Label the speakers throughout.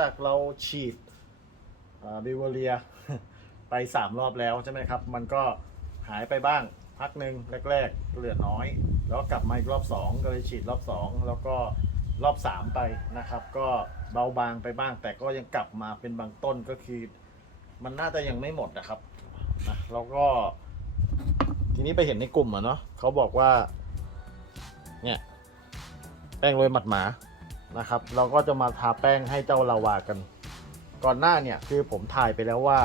Speaker 1: จากเราฉีดบิวเรียไปสามรอบแล้วใช่ไหมครับ มันก็หายไปบ้างพักหนึ่งแรก ๆ เหลือน้อย แล้วกลับมาอีกรอบสองก็เลยฉีดรอบสองแล้วก็รอบสามไปนะครับ ก็เบาบางไปบ้าง แต่ก็ยังกลับมาเป็นบางต้นก็คือมันน่าจะยังไม่หมดนะครับอะแล้วก็ ทีนี้ไปเห็นในกลุ่มอะเนาะเขาบอกว่า เนี่ย แป้งโรยหมัดหมา นะครับ เราก็จะมาทาแป้งให้เจ้าลาวากัน ก่อนหน้าเนี่ยคือผมถ่ายไปแล้วว่า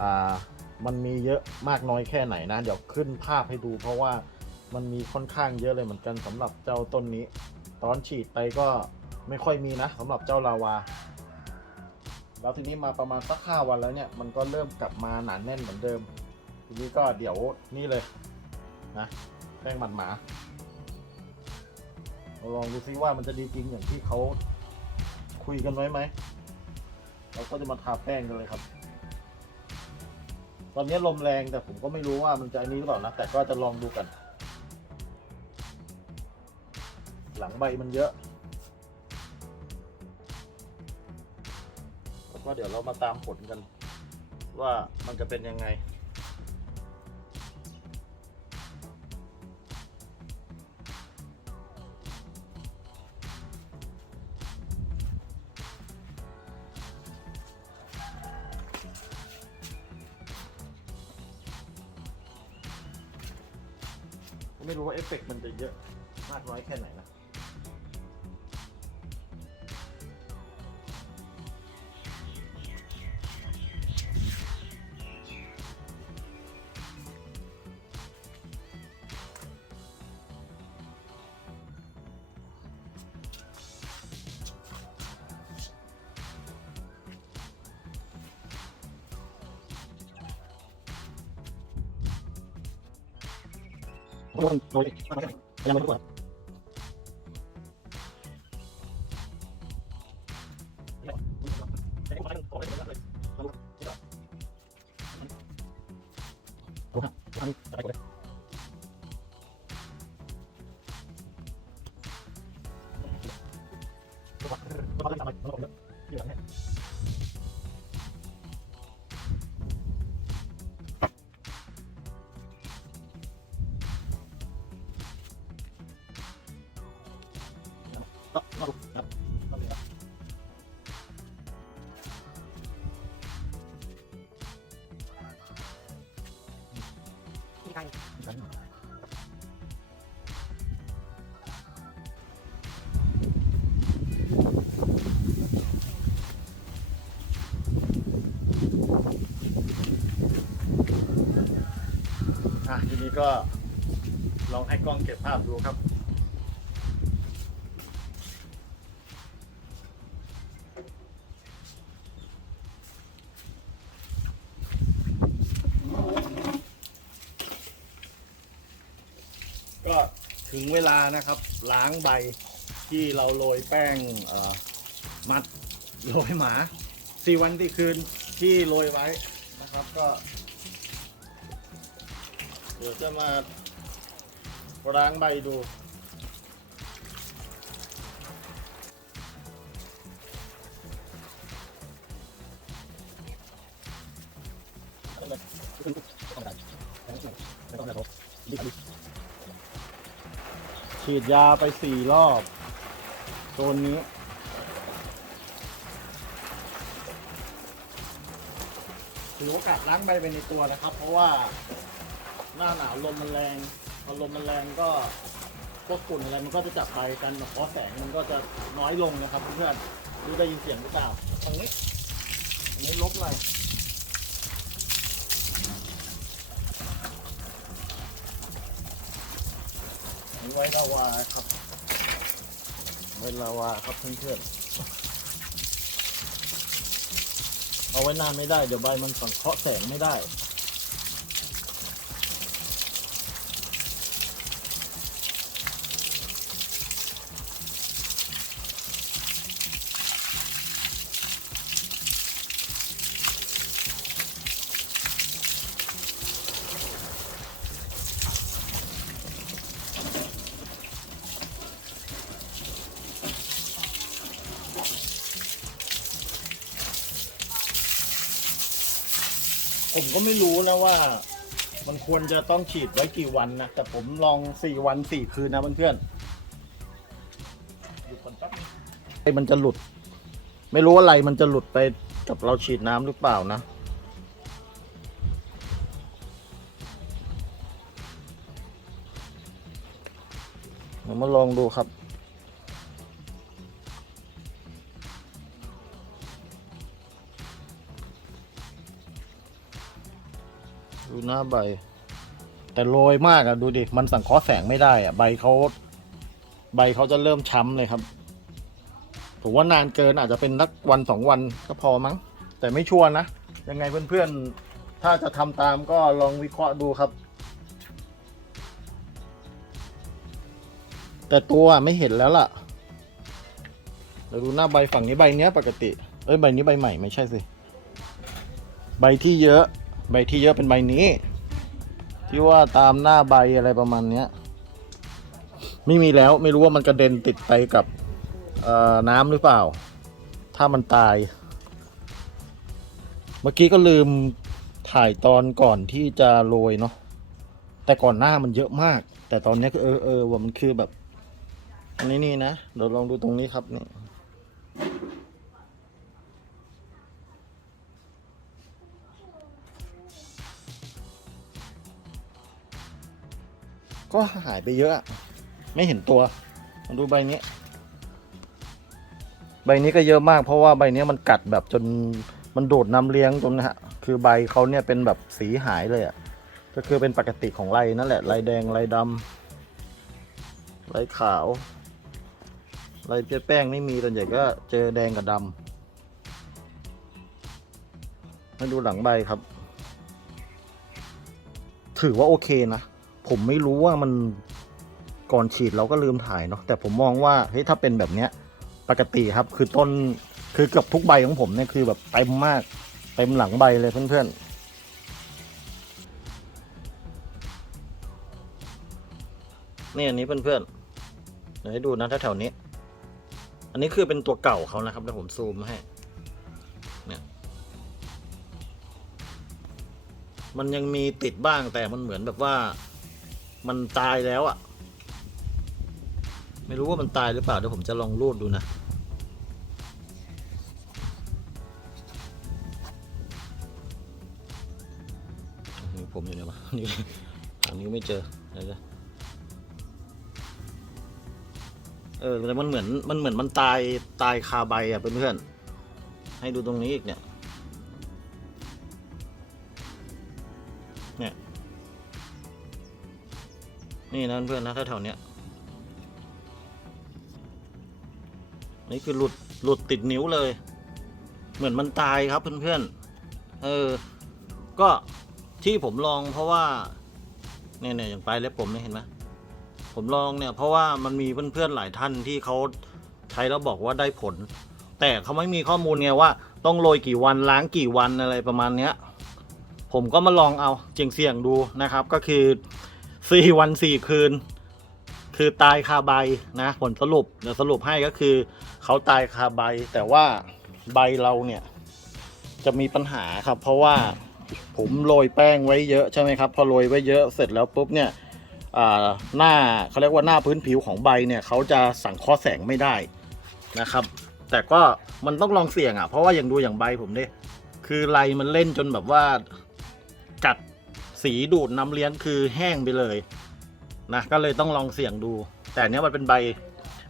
Speaker 1: อ่ามันมีเยอะมากน้อยแค่ไหนนะ เดี๋ยวขึ้นภาพให้ดู เพราะว่ามันมีค่อนข้างเยอะเลยเหมือนกันสำหรับเจ้าต้นนี้ ตอนฉีดไปก็ไม่ค่อยมีนะสำหรับเจ้าลาวา แล้วทีนี้มาประมาณสักห้าวันแล้วเนี่ยมันก็เริ่มกลับมาหนานแน่นเหมือนเดิม ทีนี้ก็เดี๋ยวนี่เลยนะแป้งหมันหมา เราลองดูซิว่ามันจะดีจริงอย่างที่เขาคุยกันไว้ไหม เราก็จะมาทาแป้งกันเลยครับ ตอนนี้ลมแรงแต่ผมก็ไม่รู้ว่ามันจะอันนี้หรือเปล่านะ แต่ก็จะลองดูกัน หลังใบมันเยอะ แล้วก็เดี๋ยวเรามาตามผลกัน ว่ามันจะเป็นยังไง ไม่รู้ว่าเอฟเฟกต์มันจะเยอะมากน้อยแค่ไหนนะ โดนโดนยังไม่รู้
Speaker 2: มีใคร
Speaker 1: อะทีนี้ก็ลองให้กล้องเก็บภาพดูครับ ก็ถึงเวลานะครับ ล้างใบที่เราโรยแป้งมัดโรยหมาสี่วันที่คืนที่โรยไว้นะครับก็เดี๋ยวจะมาล้างใบดู ฉีดยาไปสี่รอบโซนนี้ ถือโอกาสล้างใบไปในตัวนะครับ เพราะว่าหน้าหนาวลมมันแรงพอลมมันแรงก็พวกฝุ่นอะไรมันก็จะจับไปกันเพราะแสงมันก็จะน้อยลงนะครับเพื่อนๆดูได้ยินเสียงหรือเปล่าตรงนี้ตรงนี้ลบหน่อยอันนี้ ไว้ลาวาครับไว้ลาวาครับเพื่อนๆเอาไว้นานไม่ได้เดี๋ยวใบมันสังเคราะห์แสงไม่ได้ ผมก็ไม่รู้นะว่า มันควรจะต้องฉีดไว้กี่วันนะ แต่ผมลองสี่วันสี่คืนนะเพื่อนๆดูก่อนแป๊บนึงไอ้มันจะหลุด ไม่รู้อะไรมันจะหลุดไปกับเราฉีดน้ำหรือเปล่านะมาลองดูครับ หน้าใบ แต่โรยมากอะดูดิ มันสังเคราะห์แสงไม่ได้อะใบเขาใบเขาจะเริ่มช้ำเลยครับผมว่านานเกินอาจจะเป็นนักวันสองวันก็พอมั้ง แต่ไม่ชัวร์นะ ยังไงเพื่อนๆ ถ้าจะทำตามก็ลองวิเคราะห์ดูครับ แต่ตัวไม่เห็นแล้วล่ะเดี๋ยวดูหน้าใบฝั่งนี้ใบเนี้ยปกติ เอ้ยใบนี้ใบใหม่ไม่ใช่สิ ใบที่เยอะ ใบที่เยอะเป็นใบนี้ ที่ว่าตามหน้าใบอะไรประมาณเนี้ย ไม่มีแล้วไม่รู้ว่ามันกระเด็นติดไปกับน้ำหรือเปล่า ถ้ามันตาย เมื่อกี้ก็ลืมถ่ายตอนก่อนที่จะโรยเนาะแต่ก่อนหน้ามันเยอะมาก แต่ตอนนี้ก็เออเออว่ามันคือแบบ อันนี้นี่นะเดี๋ยวลองดูตรงนี้ครับนี่ ก็หายไปเยอะไม่เห็นตัวมาดูใบนี้ ใบนี้ก็เยอะมาก เพราะว่าใบนี้มันกัดแบบจนมันโดดน้ำเลี้ยงจนนะฮะ คือใบเขาเนี่ยเป็นแบบสีหายเลยอะ่ะก็คือเป็นปกติของไรนั่นแหละไรแดงไรดำไรขาวไรแป้งไม่มีส่วนใหญ่ก็เจอแดงกับดำมาดูหลังใบครับ ถือว่าโอเคนะ ผมไม่รู้ว่ามันก่อนฉีดเราก็ลืมถ่ายเนาะแต่ผมมองว่าเฮ้ยถ้าเป็นแบบเนี้ยปกติครับคือต้นคือเกือบทุกใบของผมเนี่ยคือแบบเต็มมากเต็มหลังใบเลยเพื่อนๆนี่อันนี้เพื่อนๆ เดี๋ยวให้ดูนะถ้าแถวนี้ อันนี้คือเป็นตัวเก่าเขานะครับเดี๋ยวผมซูมให้ เนี่ย มันยังมีติดบ้างแต่มันเหมือนแบบว่า มันตายแล้วอะ่ะ ไม่รู้ว่ามันตายหรือเปล่า เดี๋ยวผมจะลองรูดดูนะ นิ้วผมอยู่ไหนวะนิ้วหานิ้วไม่เจอเดี๋ยวจะเออแต่มันเหมือนมันเหมือนมันตายตายคาใบอะเพื่อนๆให้ดูตรงนี้อีกเนี่ย นี่นะเพื่อนนะถ้าแถวเนี้ยนี่คือหลุดหลุดติดนิ้วเลย เหมือนมันตายครับเพื่อนๆเออ ก็ที่ผมลองเพราะว่าเนี่ยเนี่ยอย่างปลายเล็บผมเนี่ยเห็นไหมผมลองเนี่ยเพราะว่ามันมีเพื่อนๆหลายท่านที่เขาใช้แล้วบอกว่าได้ผล แต่เขาไม่มีข้อมูลไงว่า ต้องโรยกี่วันล้างกี่วันอะไรประมาณเนี้ย ผมก็มาลองเอาเจียงเสี่ยงดูนะครับ ก็คือ สี่วันสี่คืน คือตายคาใบนะ ผลสรุปเดี๋ยวสรุปให้ก็คือเขาตายคาใบ แต่ว่าใบเราเนี่ย จะมีปัญหาครับ เพราะว่าผมโรยแป้งไว้เยอะใช่ไหมครับ พอโรยไว้เยอะเสร็จแล้วปุ๊บเนี่ยหน้าเขาเรียกว่าหน้าพื้นผิวของใบเนี่ยเขาจะสังเคราะห์แสงไม่ได้นะครับ แต่ก็มันต้องลองเสี่ยงอะเพราะว่าอย่างดูอย่างใบผมเนี่ยคือไรมันเล่นจนแบบว่ากัด สีดูดน้ำเลี้ยงคือแห้งไปเลยนะก็เลยต้องลองเสี่ยงดู แต่เนี้ยมันเป็นใบ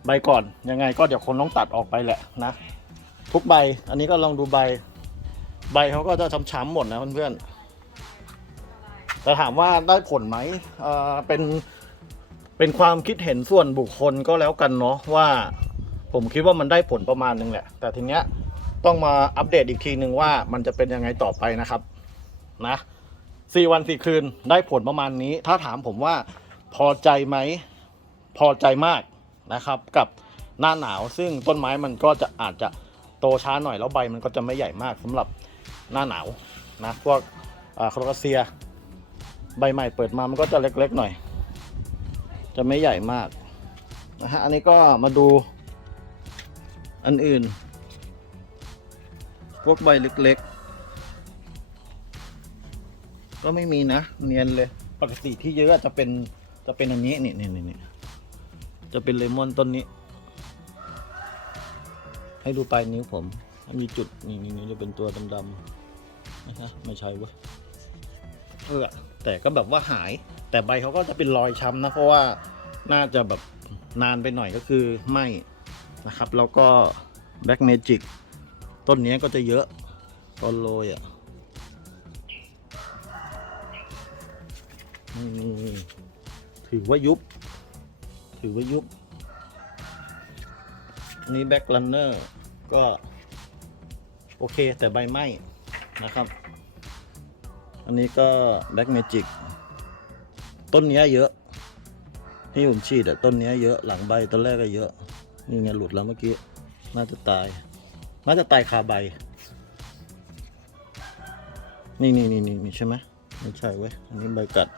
Speaker 1: ใบก่อนยังไงก็เดี๋ยวคนต้องตัดออกไปแหละนะทุกใบอันนี้ก็ลองดูใบ ใบเขาก็จะช้ำๆหมดนะเพื่อนๆแต่ถามว่าได้ผลไหมเอ่อเป็นเป็นความคิดเห็นส่วนบุคคลก็แล้วกันเนาะว่า ผมคิดว่ามันได้ผลประมาณนึงแหละ แต่ทีเนี้ยต้องมาอัปเดตอีกทีนึงว่ามันจะเป็นยังไงต่อไปนะครับ นะ สี่วันสี่คืนได้ผลประมาณนี้ ถ้าถามผมว่าพอใจไหมพอใจมากนะครับ กับหน้าหนาวซึ่งต้นไม้มันก็จะอาจจะโตช้าหน่อยแล้วใบมันก็จะไม่ใหญ่มากสำหรับหน้าหนาวนะพวกโครกเซีย ใบใหม่เปิดมามันก็จะเล็กๆหน่อย จะไม่ใหญ่มากนะฮะอันนี้ก็มาดูอันอื่น พวกใบเล็กๆ ก็ไม่มีนะ เนียนเลย ปกติที่เยอะจะเป็นจะเป็นอันนี้นี่นี่นี่จะเป็นเลมอนต้นนี้ ให้ดูปลายนิ้วผม มันมีจุดนี่นี่นี่จะเป็นตัวดำๆนะฮะไม่ใช่เว้ยเออแต่ก็แบบว่าหาย แต่ใบเขาก็จะเป็นรอยช้ำนะ เพราะว่าน่าจะแบบนานไปหน่อยก็คือไหมนะครับ แล้วก็แบ็กเมจิกต้นนี้ก็จะเยอะต้นโรยอะ ถือว่ายุบ ถือว่ายุบ นี่แบ็กลันเนอร์ก็ โอเคแต่ใบไหม้นะครับ อันนี้ก็แบ็กเมจิกต้นนี้เยอะ ที่ผมฉีดอะต้นนี้เยอะหลังใบต้นแรกก็เยอะ นี่ไงหลุดแล้วเมื่อกี้ น่าจะตาย น่าจะตายคาใบ นี่นี่นี่นี่ใช่ไหมไม่ใช่เว้ย อันนี้ใบกัด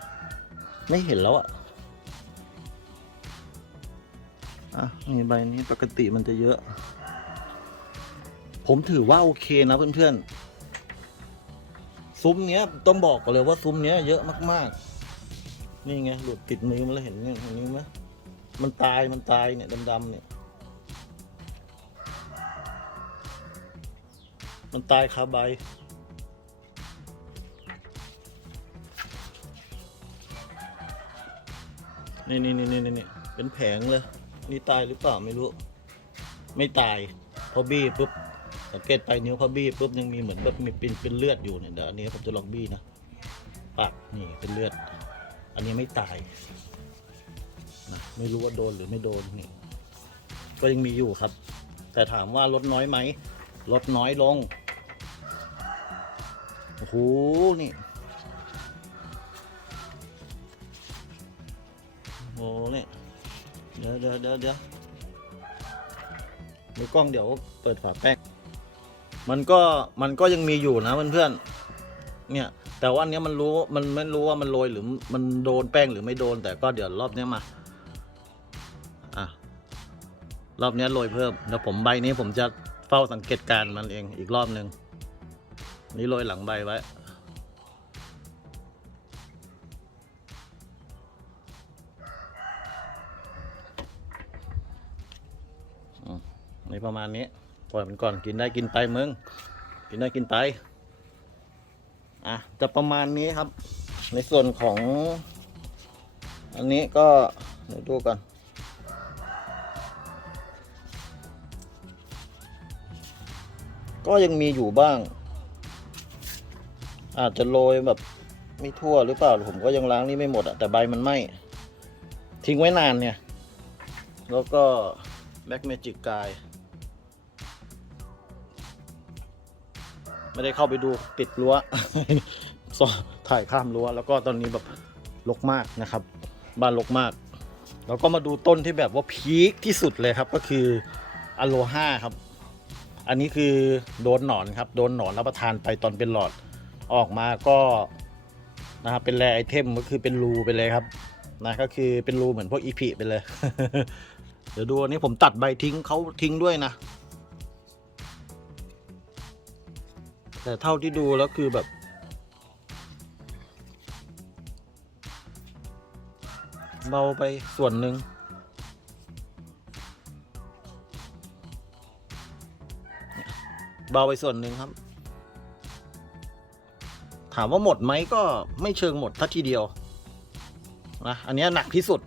Speaker 1: ไม่เห็นแล้วอะอะนี่ใบนี้ปกติมันจะเยอะ ผมถือว่าโอเคนะเพื่อนๆ ซุ้มเนี้ยต้องบอกก่อนเลยว่าซุ้มเนี้ยเยอะมากๆ นี่ไงหลุดติดมือมาแล้วเห็นเนี่ยเห็นนี้ไหมมันตายมันตายเนี่ยดำๆเนี่ย มันตายคาใบ นี่นี่นี่นี่นี่เป็นแผงเลย นี่ตายหรือเปล่าไม่รู้ ไม่ตายพอบี้ปุ๊บสังเกตไปนิ้วพอบี้ปุ๊บยังมีเหมือนแบบมีเป็นเป็นเลือดอยู่เนี่ยเดี๋ยวอันนี้ผมจะลองบี้นะปากนี่เป็นเลือด อันนี้ไม่ตายนะไม่รู้ว่าโดนหรือไม่โดนนี่ก็ยังมีอยู่ครับ แต่ถามว่าลดน้อยไหมลดน้อยลงโอ้โหนี่ ดี๋ยวเดี๋ยวเดี๋ยวเดี๋ยวกล้องเดี๋ยวเปิดฝาแป้ง มันก็มันก็ยังมีอยู่นะเพื่อนๆเนี่ย แต่ว่าอันเนี้ยมันรู้มันไม่รู้ว่ามันโรยหรือมันโดนแป้งหรือไม่โดน แต่ก็เดี๋ยวรอบเนี้ยมาอะรอบเนี้ยโรยเพิ่มแล้วผมใบนี้ผมจะเฝ้าสังเกตการณ์มันเองอีกรอบหนึ่งนี่โรยหลังใบไว้ ในประมาณนี้ปล่อยมันก่อนกินได้กินไปมึงกินได้กินไปอะจะประมาณนี้ครับ ในส่วนของ อันนี้ก็เดี๋ยวดูกันก็ยังมีอยู่บ้าง อาจจะโรยแบบไม่ทั่วหรือเปล่าผมก็ยังล้างนี่ไม่หมดอะแต่ใบมันไหมทิ้งไว้นานเนี่ย แล้วก็แบ็กเมจิกกาย ไม่ได้เข้าไปดูปิดรั้วซอถ่ายข้ามรั้ว แล้วก็ตอนนี้แบบรกมากนะครับ บ้านรกมาก แล้วก็มาดูต้นที่แบบว่าพีคที่สุดเลยครับ ก็คืออโลฮาครับ อันนี้คือโดนหนอนครับ โดนหนอนรับประทานไปตอนเป็นหลอดออกมาก็นะครับเป็นแรไอเทมก็คือเป็นรูไปเลยครับนะก็คือเป็นรูเหมือนพวกอีพีไปเลย เดี๋ยวดูอันนี้ผมตัดใบทิ้งเขาทิ้งด้วยนะ แต่เท่าที่ดูแล้วคือแบบ เบาไปส่วนหนึ่งเบาไปส่วนหนึ่งครับ ถามว่าหมดไหมก็ไม่เชิงหมดทัทีเดียวนะอันนี้หนักที่สุด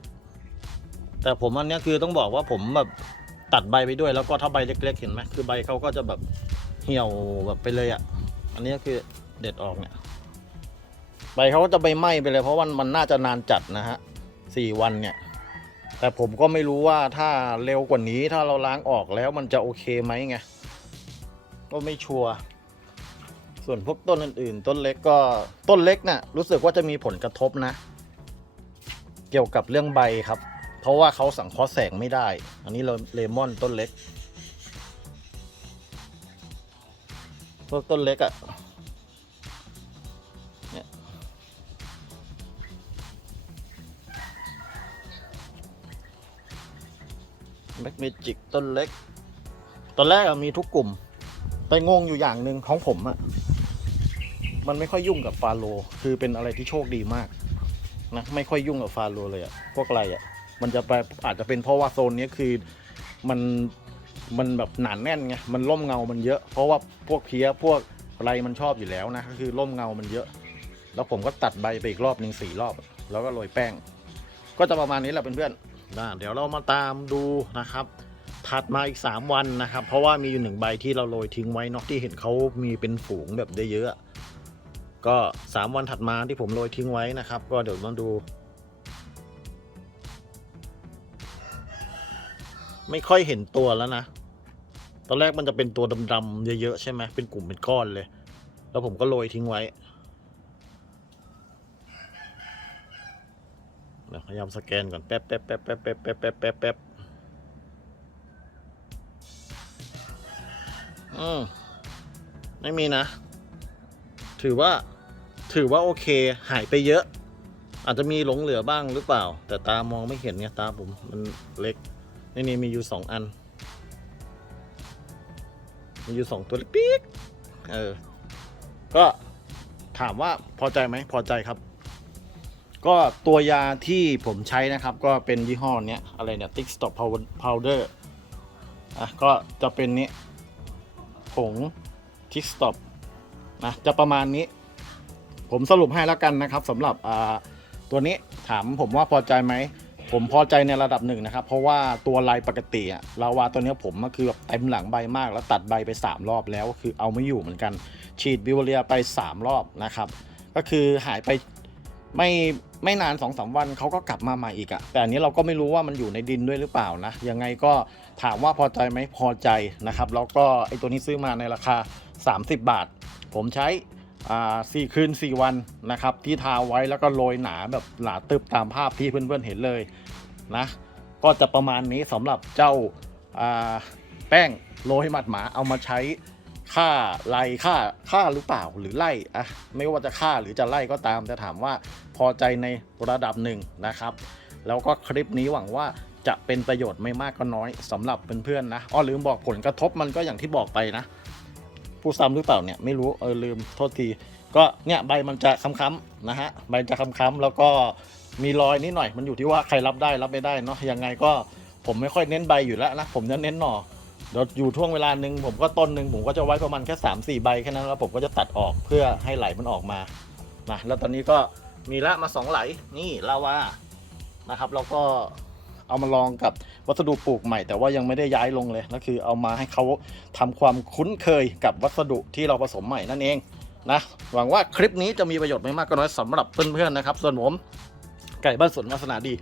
Speaker 1: แต่ผมอันนี้คือต้องบอกว่าผมแบบตัดใบไปด้วยแล้วก็ถ้าใบเล็กๆเห็นไหมคือใบเขาก็จะแบบเหี่ยวแบบไปเลยอะ อันนี้คือเด็ดออกเนี่ยใบเขาก็จะใบไหม้ไปเลย เพราะว่ามันน่าจะนานจัดนะฮะสี่วันเนี่ย แต่ผมก็ไม่รู้ว่าถ้าเร็วกว่านี้ถ้าเราล้างออกแล้วมันจะโอเคไหมไงก็ไม่ชัวร์ส่วนพวกต้นอื่นๆ ต้นเล็กก็ต้นเล็กน่ะรู้สึกว่าจะมีผลกระทบนะ เกี่ยวกับเรื่องใบครับ เพราะว่าเขาสังเคราะห์แสงไม่ได้ อันนี้เราเลมอนต้นเล็ก พวกต้นเล็กอะ่ะเนี่ยแบ็กเมจิกต้นเล็ก ตอนแรกอะมีทุกกลุ่ม แต่งงอยู่อย่างหนึ่งของผมอะมันไม่ค่อยยุ่งกับฟาโล คือเป็นอะไรที่โชคดีมากนะไม่ค่อยยุ่งกับฟาโลเลยอะพวกอะไรอะมันจะไปอาจจะเป็นเพราะว่าโซนนี้คือมัน มันแบบหนานแน่นไงมันร่มเงามันเยอะ เพราะว่าพวกเพี้ยพวกอะไรมันชอบอยู่แล้วนะก็คือร่มเงามันเยอะ แล้วผมก็ตัดใบไปอีกรอบหนึ่งสี่รอบ แล้วก็โรยแป้ง ก็จะประมาณนี้แหละเพื่อนๆนะเดี๋ยวเรามาตามดูนะครับ ถัดมาอีก 3 วันนะครับ เพราะว่ามีอยู่หนึ่งใบที่เราโรยทิ้งไว้เนาะที่เห็นเขามีเป็นฝูงแบบได้เยอะก็ 3 วันถัดมาที่ผมโรยทิ้งไว้นะครับ ก็เดี๋ยวมาดู ไม่ค่อยเห็นตัวแล้วนะ ตอนแรกมันจะเป็นตัวดำๆเยอะๆใช่ไหมเป็นกลุ่มเป็นก้อนเลย แล้วผมก็โรยทิ้งไว้เดี๋ยวพยายามสแกนก่อนแป๊บแป๊บแป๊บแป๊บแป๊บแป๊บแป๊บแป๊บแป๊บอืมไม่มีนะ ถือว่า ถือว่าโอเค หายไปเยอะ อาจจะมีหลงเหลือบ้างหรือเปล่า แต่ตามองไม่เห็นเนี่ยตาผมมันเล็ก นี่นี่มีอยู่สองอัน มีอยู่สองตัวเล็กปิ๊กเออ ก็ถามว่าพอใจไหมพอใจครับ ก็ตัวยาที่ผมใช้นะครับ ก็เป็นยี่ห้อเนี้ยอะไรเนี่ย Tick Stop Powder อะก็จะเป็นนี้ผง Tick Stop นะจะประมาณนี้ ผมสรุปให้แล้วกันนะครับสำหรับอ่าตัวนี้ถามผมว่าพอใจไหม ผมพอใจในระดับหนึ่งนะครับ เพราะว่าตัวลายปกติอะลาวาตัวนี้ผมก็คือแบบเต็มหลังใบมาก แล้วตัดใบไป 3 รอบแล้วก็คือเอาไม่อยู่เหมือนกัน ฉีดบิวเรียไป 3 รอบนะครับ ก็คือหายไปไม่ไม่นาน2อสวันเขาก็กลับมาใหม่อีกอะแต่อันนี้เราก็ไม่รู้ว่ามันอยู่ในดินด้วยหรือเปล่านะ ยังไงก็ถามว่าพอใจไหมพอใจนะครับ แล้วก็ไอตัวนี้ซื้อมาในราคา 30 บาท ผมใช้ สี่คืน 4 วันนะครับ ที่ทาไว้แล้วก็โรยหนาแบบหนาตึบตามภาพที่เพื่อนๆเห็นเลยนะ ก็จะประมาณนี้สำหรับเจ้าาแป้งโรยหมัดหมาเอามาใช้ฆ่าไล่ฆ่าฆ่าหรือเปล่าหรือไล่อะไม่ว่าจะฆ่าหรือจะไล่ก็ตามแต่ถามว่าพอใจในระดับหนึ่งนะครับ แล้วก็คลิปนี้หวังว่าจะเป็นประโยชน์ไม่มากก็น้อยสำหรับเพื่อนๆนะอ้อลืมบอกผลกระทบมันก็อย่างที่บอกไปนะ ผู้ซ้ำหรือเปล่าเนี่ยไม่รู้เออลืมโทษที ก็เนี่ยใบมันจะค้ำๆนะฮะใบจะค้ำๆแล้วก็มีรอยนิดหน่อยมันอยู่ที่ว่าใครรับได้รับไม่ได้เนาะยังไงก็ผมไม่ค่อยเน้นใบอยู่แล้วนะผมจะเน้นหน่อเดี๋ยวอยู่ช่วงเวลาหนึ่งผมก็ต้นหนึ่งผมก็จะไว้ประมาณแค่3ามสี่ใบแค่นั้นแล้วผมก็จะตัดออกเพื่อให้ไหลมันออกมานะแล้วตอนนี้ก็มีละมาสองไหลนี่ลาวานะครับแล้วก็ เอามาลองกับวัสดุปลูกใหม่ แต่ว่ายังไม่ได้ย้ายลงเลยนั่นคือเอามาให้เขาทำความคุ้นเคยกับวัสดุที่เราผสมใหม่นั่นเองนะหวังว่าคลิปนี้จะมีประโยชน์ไม่มากก็น้อยสำหรับเพื่อนๆนะครับ ส่วนผมไก่บ้านสวนวาสนาดี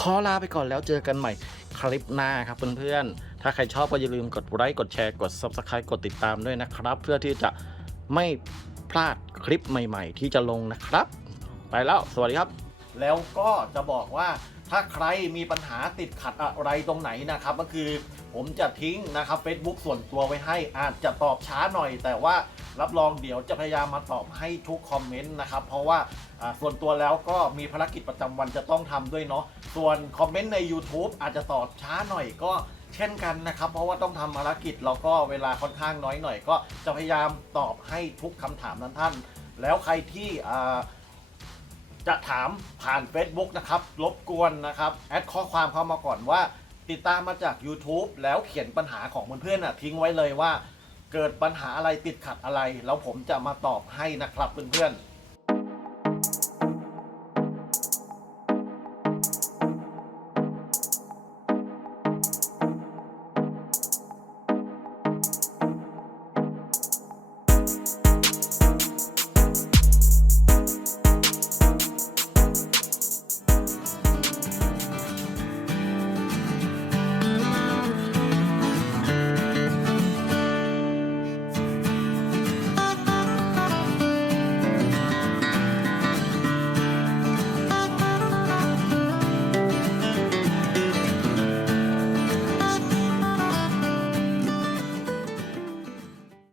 Speaker 1: ขอลาไปก่อนแล้วเจอกันใหม่คลิปหน้าครับเพื่อนๆ ถ้าใครชอบก็อย่าลืมกดไลค์กดแชร์กด Subscribe กดติดตามด้วยนะครับ เพื่อที่จะไม่พลาดคลิปใหม่ ๆ ที่จะลงนะครับ ไปแล้วสวัสดีครับ แล้วก็จะบอกว่า ถ้าใครมีปัญหาติดขัดอะไรตรงไหนนะครับก็คือผมจะทิ้งนะครับ Facebook ส่วนตัวไว้ให้อาจจะตอบช้าหน่อย แต่ว่ารับรองเดี๋ยวจะพยายามมาตอบให้ทุกคอมเมนต์นะครับเพราะว่าส่วนตัวแล้วก็มีภารกิจประจำวันจะต้องทำด้วยเนาะส่วนคอมเมนต์ใน YouTube อาจจะตอบช้าหน่อยก็เช่นกันนะครับ เพราะว่าต้องทำภารกิจแล้วก็เวลาค่อนข้างน้อยหน่อย ก็จะพยายามตอบให้ทุกคำถามนั้นท่าน แล้วใครที่ จะถามผ่าน Facebook นะครับรบกวนนะครับแอดข้อความเข้ามาก่อนว่า ติดตามมาจาก YouTube แล้วเขียนปัญหาของเพื่อนๆนะทิ้งไว้เลยว่า เกิดปัญหาอะไรติดขัดอะไร แล้วผมจะมาตอบให้นะครับเพื่อนๆ